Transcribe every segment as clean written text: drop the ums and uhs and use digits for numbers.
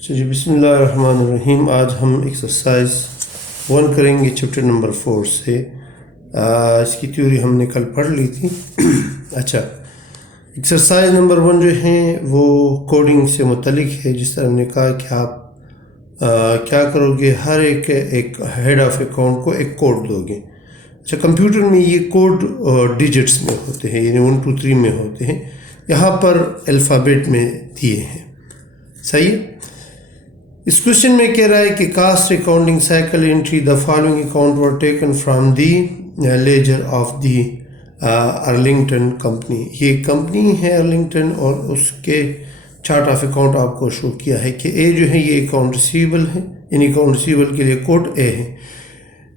जी बिस्मिल्लाहिर्रहमानिर्रहीम। आज हम एक्सरसाइज 1 करेंगे चैप्टर नंबर 4 से। इसकी थ्योरी हमने कल पढ़ ली थी। अच्छा, एक्सरसाइज नंबर 1 जो है वो कोडिंग से मुतलिक है। जिस तरह हमने कहा कि आप क्या करोगे, हर एक हेड ऑफ अकाउंट को एक कोड दोगे। अच्छा, कंप्यूटर में ये कोड डिजिट्स में होते हैं, यानी 1 2 3 में होते हैं। यहाँ पर अल्फ़ाबेट में दिए हैं। सही है। इस क्वेश्चन में कह रहा है कि cost accounting cycle entry the following account were taken from the ledger of the Arlington company. ये कंपनी है अर्लिंगटन और उसके चार्ट ऑफ अकाउंट आपको शो किया है कि ए जो है ये अकाउंट रिसीवेबल है, इन अकाउंट रिसीवेबल के लिए कोड ए है,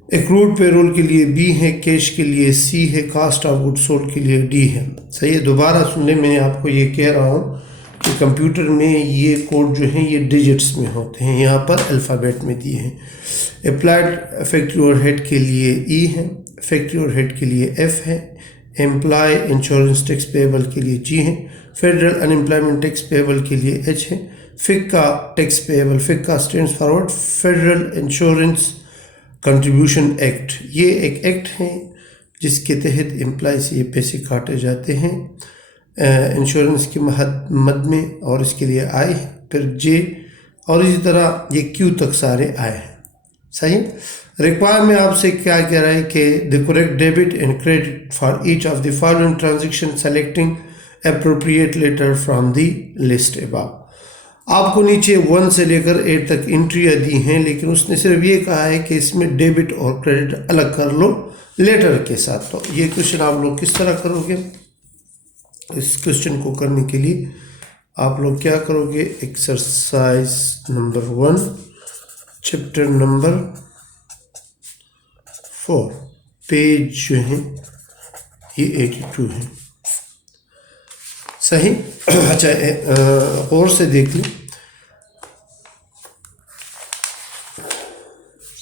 एक्रूड पेरोल के लिए बी है, कैश के लिए सी है, कास्ट ऑफ गुड सोल्ड के लिए डी है। सही है। दोबारा सुन ले, मैं आपको ये कह रहा हूँ कि कंप्यूटर में ये कोड जो है ये डिजिट्स में होते हैं, यहाँ पर अल्फ़ाबेट में दिए हैं। अप्लाइड फैक्ट्री ओवरहेड के लिए ई है, फैक्ट्री ओवरहेड के लिए एफ है, एम्प्लॉय इंश्योरेंस टैक्स पेबल के लिए जी है, फेडरल अनएम्प्लॉयमेंट टैक्स पेबल के लिए एच है, फिक्का टैक्स पेबल, फिक्का stands forward federal insurance contribution act. ये एक एक्ट है जिसके तहत एम्प्लॉय से ये पैसे काटे जाते हैं इंश्योरेंस के मद में, और इसके लिए आई है, फिर जे, और इसी तरह ये क्यू तक सारे आए हैं। सही। रिक्वायरमेंट आपसे क्या कह रहा है कि the correct debit and credit for each of the following transaction selecting appropriate letter from the list above. आपको नीचे 1 से लेकर 8 तक एंट्रियाँ दी हैं, लेकिन उसने सिर्फ ये कहा है कि इसमें डेबिट और क्रेडिट अलग कर लो लेटर के साथ। तो ये क्वेश्चन आप लोग किस तरह करोगे? इस क्वेश्चन को करने के लिए आप लोग क्या करोगे? Exercise number 1 chapter number 4 page जो है ये 82 है। सही। अच्छा, और से देख लें।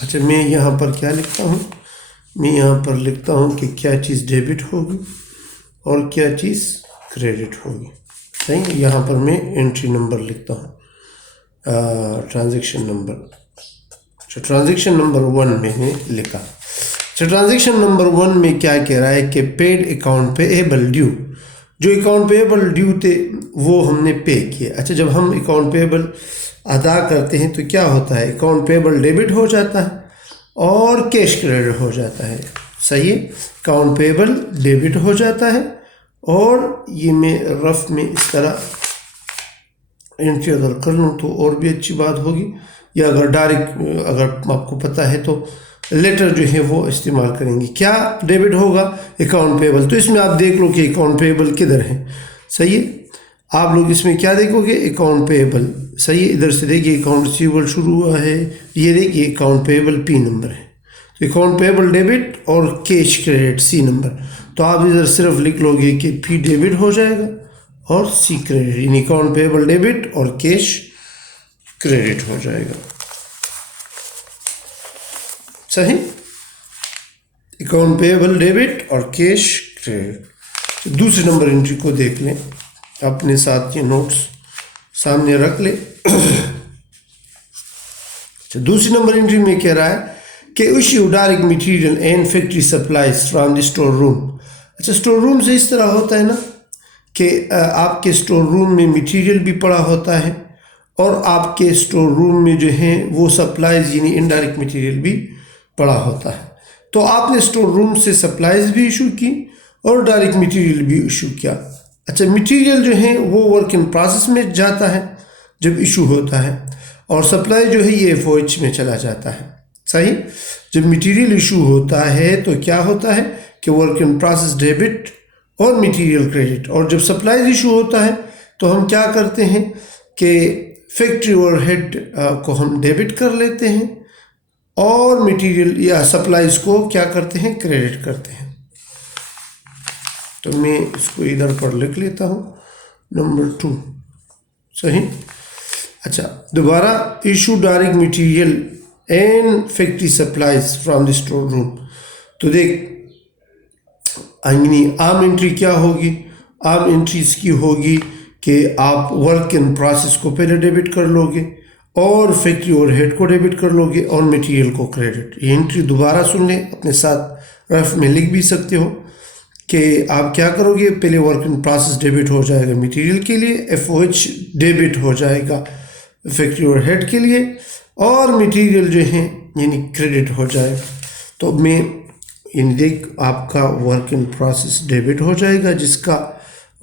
अच्छा, मैं यहाँ पर क्या लिखता हूँ? मैं यहाँ पर लिखता हूँ कि क्या चीज़ डेबिट होगी और क्या चीज़ क्रेडिट होगी। सही। यहाँ पर मैं एंट्री नंबर लिखता हूँ, ट्रांजैक्शन नंबर। अच्छा, ट्रांजैक्शन नंबर 1 मैंने लिखा। अच्छा, ट्रांजैक्शन नंबर 1 में क्या कह रहा है कि पेड अकाउंट पेएबल ड्यू, जो अकाउंट पेएबल ड्यू थे वो हमने पे किए। अच्छा, जब हम अकाउंट पेएबल अदा करते हैं तो क्या होता है? अकाउंट पेएबल डेबिट हो जाता है और कैश क्रेडिट हो जाता है। सही है। अकाउंट पेएबल डेबिट हो जाता है, और ये मैं रफ में इस तरह एंट्री अगर कर लूँ तो और भी अच्छी बात होगी, या अगर डायरेक्ट अगर आपको पता है तो लेटर जो है वो इस्तेमाल करेंगे। क्या डेबिट होगा? Account payable. तो इसमें आप देख लो कि अकाउंट पेएबल किधर है। सही है। आप लोग इसमें क्या देखोगे? Account payable. सही है। इधर से देखिए अकाउंट रिसीवेबल शुरू हुआ है, ये देखिए अकाउंट पेएबल पी नंबर है, तो अकाउंट पेएबल डेबिट और कैश क्रेडिट सी नंबर। तो आप इधर सिर्फ लिख लोगे कि पी डेबिट हो जाएगा और सी क्रेडिट, यानी अकाउंट पेएबल डेबिट और कैश क्रेडिट हो जाएगा। सही। अकाउंट पेएबल डेबिट और कैश क्रेडिट। दूसरे नंबर एंट्री को देख लें, अपने साथ ये नोट्स सामने रख ले। दूसरी नंबर एंट्री में कह रहा है कि issue direct material and factory supplies from the store room. अच्छा, स्टोर रूम से इस तरह होता है ना कि आपके स्टोर रूम में मटेरियल भी पड़ा होता है और आपके स्टोर रूम में जो है वो सप्लाईज यानी इनडायरेक्ट मटेरियल भी पड़ा होता है। तो आपने स्टोर रूम से सप्लाईज भी इशू की और डायरेक्ट मटेरियल भी इशू किया। अच्छा, मटेरियल जो है वो वर्क इन प्रोसेस में जाता है जब इशू होता है, और सप्लाई जो है ये FOH में चला जाता है। सही। जब मटेरियल इशू होता है तो क्या होता है कि वर्क इन प्रोसेस डेबिट और मटेरियल क्रेडिट, और जब सप्लाई इशू होता है तो हम क्या करते हैं कि फैक्ट्री ओवरहेड को हम डेबिट कर लेते हैं और मटेरियल या सप्लाईज को क्या करते हैं? क्रेडिट करते हैं। तो मैं इसको इधर पर लिख लेता हूँ, नंबर 2। सही। अच्छा, दोबारा issue direct material and factory supplies from the store room. तो देख आम एंट्री क्या होगी? आम एंट्री इसकी होगी कि आप वर्क इन प्रोसेस को पहले डेबिट कर लोगे और फैक्ट्री ओवरहेड को डेबिट कर लोगे और मटेरियल को क्रेडिट। ये एंट्री दोबारा सुन लें, अपने साथ रफ में लिख भी सकते हो कि आप क्या करोगे। पहले वर्क इन प्रोसेस डेबिट हो जाएगा मटेरियल के लिए, एफओएच डेबिट हो जाएगा फैक्ट्री ओवरहेड के लिए, और मटेरियल जो है यानी क्रेडिट हो जाएगा। तो मैं यानी देख आपका वर्क इन प्रोसेस डेबिट हो जाएगा, जिसका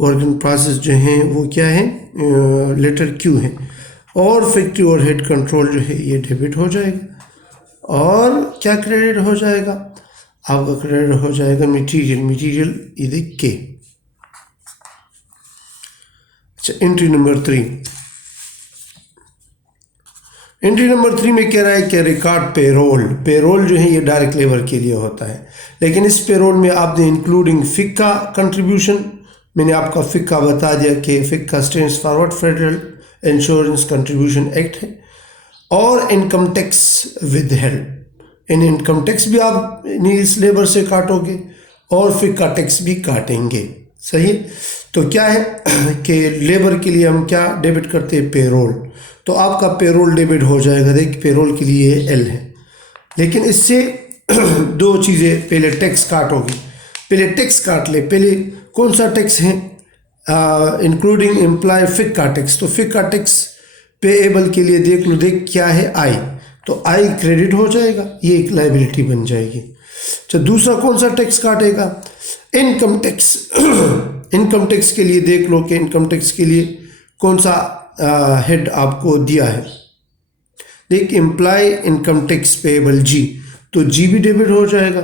वर्क इन प्रोसेस जो है वो क्या है, लेटर क्यू है, और फैक्ट्री ओवरहेड कंट्रोल जो है ये डेबिट हो जाएगा। और क्या क्रेडिट हो जाएगा, आपका क्रेडिट हो जाएगा मटेरियल ये देख के। अच्छा, एंट्री नंबर 3। एंट्री नंबर 3 में कह रहा है कि रिकॉर्ड पेरोल जो है ये डायरेक्ट लेबर के लिए होता है, लेकिन इस पेरोल में आपने इंक्लूडिंग फिक्का कंट्रीब्यूशन, मैंने आपका फिक्का बता दिया कि फिक्का stands for federal insurance contribution act है, और income tax with help. In income tax भी आप इस लेबर से काटोगे और फिक्का टैक्स भी काटेंगे, सही है। तो क्या है कि लेबर के लिए हम क्या डेबिट करते हैं, पेरोल। तो आपका पेरोल डेबिट हो जाएगा, देख पेरोल के लिए एल है, लेकिन इससे दो चीज़ें, पहले टैक्स काटोगे, पहले टैक्स काट ले। पहले कौन सा टैक्स है, इंक्लूडिंग एम्प्लॉय फिक्का टैक्स। तो फिक्का टैक्स पेएबल के लिए देख लो, देख क्या है, आई, तो आई क्रेडिट हो जाएगा, ये एक लाइबिलिटी बन जाएगी। अच्छा, दूसरा कौन सा टैक्स काटेगा, इनकम टैक्स। इनकम टैक्स के लिए देख लो कि इनकम टैक्स के लिए कौन सा हेड आपको दिया है, देख एम्प्लॉय इनकम टैक्स पेएबल जी, तो जी भी डेबिट हो जाएगा।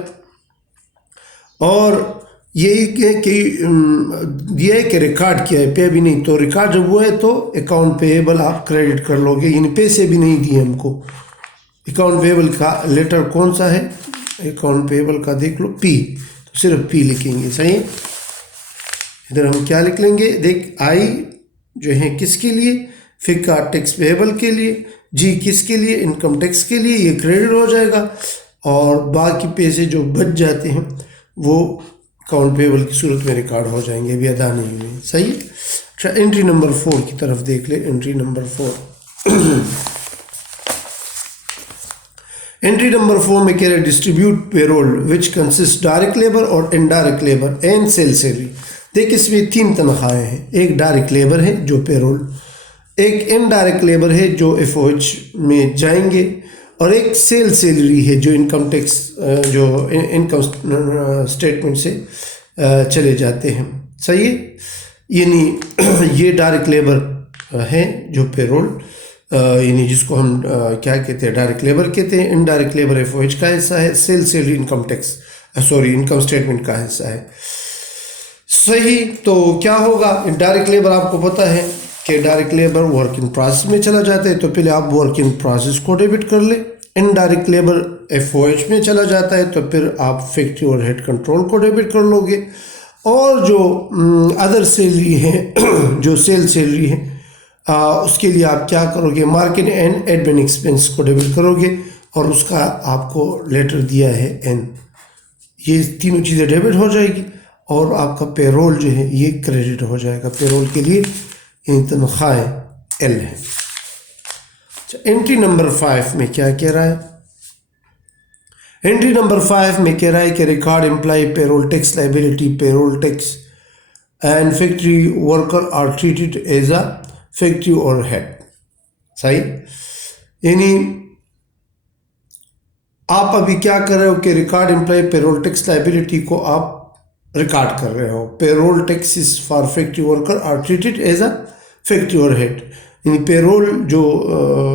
और यही कि दिया है कि रिकॉर्ड किया है, पे भी नहीं, तो रिकॉर्ड जब हुआ है तो अकाउंट पेएबल आप क्रेडिट कर लोगे, यानी पैसे भी नहीं दिए हमको। अकाउंट पेएबल का लेटर कौन सा है, अकाउंट पेएबल का देख लो पी, तो सिर्फ पी लिखेंगे, सही है। इधर हम क्या लिख लेंगे, देख आई जो है किसके लिए, फिक्का टैक्स पेएबल के लिए, जी किसके लिए, इनकम टैक्स के लिए, ये क्रेडिट हो जाएगा, और बाकी पैसे जो बच जाते हैं वो अकाउंट पेएबल की सूरत में रिकॉर्ड हो जाएंगे, अभी अदा नहीं हुए, सही है। अच्छा, एंट्री नंबर 4 की तरफ देख ले, एंट्री नंबर 4। एंट्री नंबर 4 में कह रहे distribute payroll which consist direct labour और indirect labour and sale salary. देख इसमें 3 तनख्वाहें हैं, एक डायरेक्ट लेबर है जो पेरोल, एक इनडायरेक्ट लेबर है जो एफओएच में जाएंगे, और एक सेल सैलरी है जो इनकम टैक्स जो इनकम स्टेटमेंट से चले जाते हैं, सही है। यानी ये डायरेक्ट लेबर है जो पेरोल, यानी जिसको हम क्या कहते हैं, डायरेक्ट लेबर कहते हैं। इनडायरेक्ट लेबर एफओएच का हिस्सा है, sale salary income tax income statement का हिस्सा है, सही। तो क्या होगा, डायरेक्ट लेबर आपको पता है कि direct labour work in process में चला जाता है, तो पहले आप वर्क इन प्रोसेस को डेबिट कर ले। इनडायरेक्ट लेबर एफओएच में चला जाता है, तो फिर आप फैक्ट्री ओवरहेड कंट्रोल को डेबिट कर लोगे। और जो अदर सैलरी है जो सेल सैलरी है, उसके लिए आप क्या करोगे, मार्केट एंड एडमिन एक्सपेंस को डेबिट करोगे, और उसका आपको लेटर दिया है एन। ये तीनों चीज़ें डेबिट हो जाएगी, और आपका पेरोल जो है ये क्रेडिट हो जाएगा। पेरोल के लिए इन तनख्वाहें एल है। एंट्री नंबर 5 में क्या कह रहा है, एंट्री नंबर 5 में कह रहा है कि record employ payroll tax liability, payroll tax and factory worker are treated as a factory overhead, सही। यानी आप अभी क्या कर रहे हो कि record employ payroll tax liability को आप रिकॉर्ड कर रहे हो। Payroll taxes for factory worker are treated as a factory overhead, यानी पेरोल जो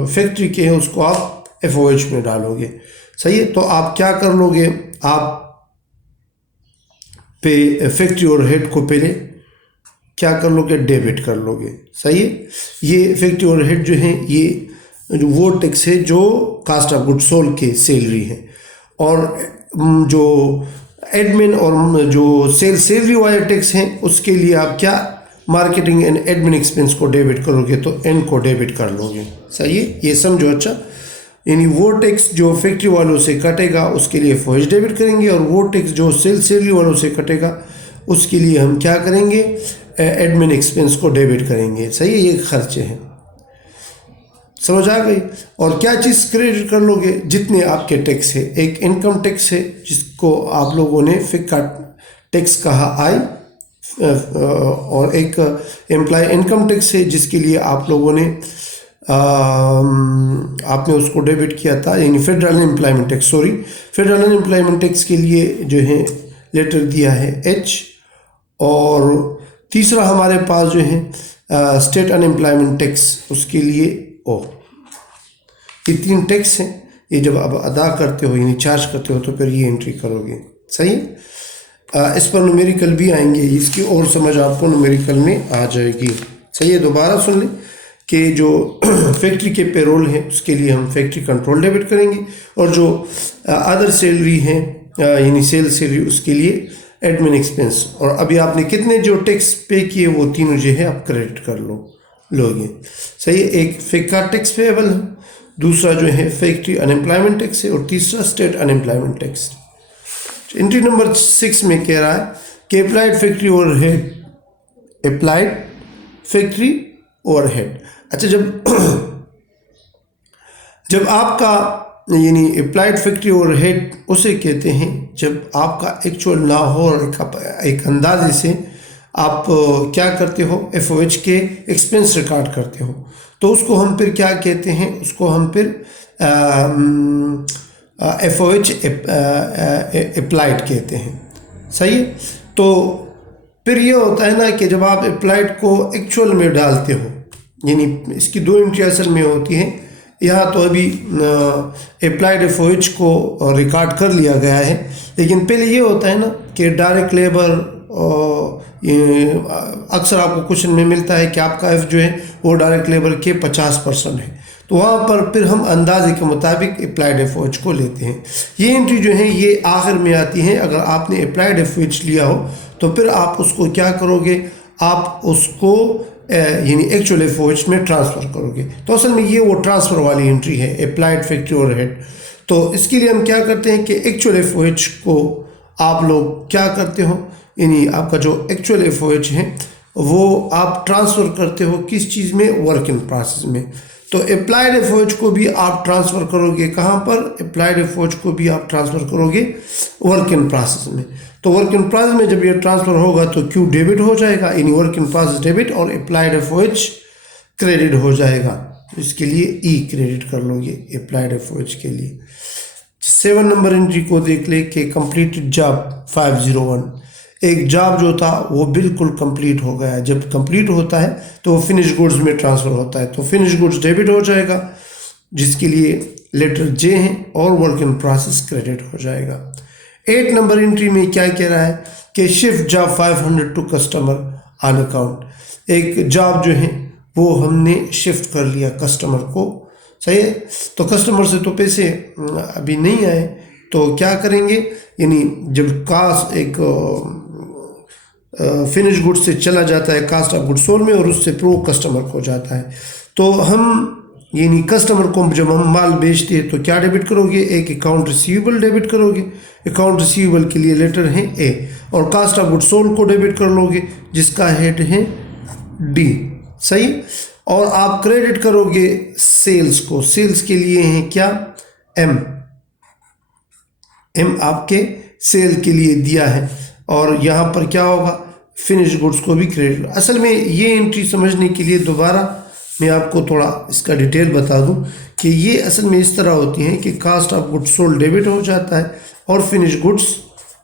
फैक्ट्री के हैं उसको आप एफओएच में डालोगे, सही है। तो आप क्या कर लोगे, आप पे फैक्ट्री ओवरहेड को पहले क्या कर लोगे, डेबिट कर लोगे, सही है। ये फैक्ट्री ओवरहेड जो है ये जो वो टैक्स है जो कास्ट ऑफ गुड सोल्ड के सैलरी है, और जो एडमिन और जो सेल सैलरी वाले टैक्स हैं उसके लिए आप क्या मार्केटिंग एंड एडमिन एक्सपेंस को डेबिट करोगे, तो एन को डेबिट कर लोगे, सही है। ये समझो, अच्छा। यानी वो टैक्स जो फैक्ट्री वालों से कटेगा उसके लिए एफओएच डेबिट करेंगे, और वो टैक्स जो सेल सैलरी वालों से कटेगा उसके लिए हम क्या करेंगे, एडमिन एक्सपेंस को डेबिट करेंगे, सही है। ये खर्चे हैं, समझ आ गई। और क्या चीज़ क्रेडिट कर लोगे, जितने आपके टैक्स है। एक इनकम टैक्स है जिसको आप लोगों ने फिक्का टैक्स कहा आई, और एक एम्प्लॉय इनकम टैक्स है जिसके लिए आप लोगों ने आपने उसको डेबिट किया था, यानी federal employment tax, sorry federal unemployment tax के लिए जो है लेटर दिया है H। और तीसरा हमारे पास जो है स्टेट अनएम्प्लॉयमेंट टैक्स, उसके लिए O। ये 3 टैक्स हैं, ये जब आप अदा करते हो यानी चार्ज करते हो तो फिर ये एंट्री करोगे। सही है। इस पर न्यूमेरिकल भी आएंगे, इसकी और समझ आपको न्यूमेरिकल में आ जाएगी। सही है। दोबारा सुन लें कि जो फैक्ट्री के पेरोल है उसके लिए हम फैक्ट्री कंट्रोल डेबिट करेंगे, और जो अदर सैलरी है यानी सेल सैलरी उसके लिए एडमिन एक्सपेंस। और अभी आपने कितने जो टैक्स पे किए वो तीनों जो है आप क्रेडिट कर लोगे। सही है। एक फिक्का टैक्स पेएबल है, दूसरा जो है फैक्ट्री अनएम्प्लॉयमेंट टैक्स है, और तीसरा state unemployment tax. Entry number 6 में कह रहा है कि applied factory overhead, applied factory overhead. अच्छा, जब आपका यानी अप्लाइड फैक्ट्री ओवरहेड उसे कहते हैं जब आपका एक्चुअल ना हो और एक अंदाजे से आप क्या करते हो, FOH के एक्सपेंस रिकॉर्ड करते हो, तो उसको हम फिर क्या कहते हैं, उसको हम फिर FOH अप्लाइड कहते हैं। सही है। तो फिर ये होता है ना कि जब आप अप्लाइड को एक्चुअल में डालते हो, यानी इसकी 2 एंट्री असल में होती हैं। यहाँ तो अभी अप्लाइड FOH को रिकॉर्ड कर लिया गया है, लेकिन पहले ये होता है ना कि डायरेक्ट लेबर, अक्सर आपको क्वेश्चन में मिलता है कि आपका F जो है वो डायरेक्ट लेबर के 50% है, तो वहाँ पर फिर हम अंदाजे के मुताबिक अप्लाइड FOH को लेते हैं। ये एंट्री जो है ये आखिर में आती है। अगर आपने अप्लाइड FOH लिया हो तो फिर आप उसको क्या करोगे, आप उसको यानी एक्चुअल FOH में ट्रांसफ़र करोगे। तो असल में ये वो ट्रांसफ़र वाली एंट्री है, अप्लाइड फैक्ट्री ओवरहेड। तो इसके लिए हम क्या करते हैं कि एक्चुअल FOH को आप लोग क्या करते हो, यानी आपका जो एक्चुअल FOH है वो आप ट्रांसफ़र करते हो किस चीज़ में, वर्क इन प्रोसेस में। तो अप्लाइड FOH को भी आप ट्रांसफ़र करोगे कहाँ पर, अप्लाइड FOH को भी आप ट्रांसफ़र करोगे वर्क इन प्रोसेस में। तो वर्क इन प्रोसेस में जब ये ट्रांसफ़र होगा तो Q डेबिट हो जाएगा, यानी वर्क इन प्रोसेस डेबिट, और अप्लाइड FOH क्रेडिट हो जाएगा। तो इसके लिए E क्रेडिट कर लोगे अप्लाइड FOH के लिए। 7 नंबर एंट्री को देख ले कि कंप्लीटेड जॉब 501। एक जॉब जो था वो बिल्कुल कंप्लीट हो गया। जब कंप्लीट होता है तो वो फिनिश गुड्स में ट्रांसफ़र होता है, तो फिनिश गुड्स डेबिट हो जाएगा, जिसके लिए लेटर J है, और वर्क इन प्रोसेस क्रेडिट हो जाएगा। 8 नंबर एंट्री में क्या कह रहा है कि shift job 500 to customer on account. एक जॉब जो है वो हमने शिफ्ट कर लिया कस्टमर को। सही है। तो कस्टमर से तो पैसे अभी नहीं आए, तो क्या करेंगे, यानी जब कास्ट एक फिनिश गुड्स से चला जाता है कास्ट ऑफ गुड्स सोल्ड में, और उससे प्रो कस्टमर को जाता है, तो हम यानी कस्टमर को जब हम माल बेचते हैं तो क्या डेबिट करोगे, एक अकाउंट रिसीवेबल डेबिट करोगे। अकाउंट रिसीवेबल के लिए लेटर है A, और कास्ट ऑफ गुड्स सोल्ड को डेबिट कर लोगे जिसका हेड है D। सही। और आप क्रेडिट करोगे सेल्स को, सेल्स के लिए है क्या, M आपके सेल के लिए दिया है, और यहाँ पर क्या होगा, फिनिश गुड्स को भी क्रेडिट। असल में ये एंट्री समझने के लिए दोबारा मैं आपको थोड़ा इसका डिटेल बता दूं कि ये असल में इस तरह होती हैं कि cost of goods sold debit हो जाता है और फिनिश गुड्स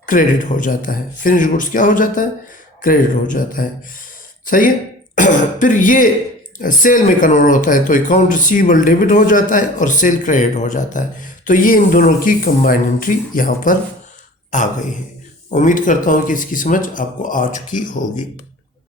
क्रेडिट हो जाता है। फिनिश गुड्स क्या हो जाता है, क्रेडिट हो जाता है। सही है। फिर ये सेल में कन्वर्ट होता है, तो अकाउंट रिसीवेबल डेबिट हो जाता है और सेल क्रेडिट हो जाता है। तो ये इन दोनों की कंबाइंड एंट्री यहाँ पर आ गई है। उम्मीद करता हूँ कि इसकी समझ आपको आ चुकी होगी।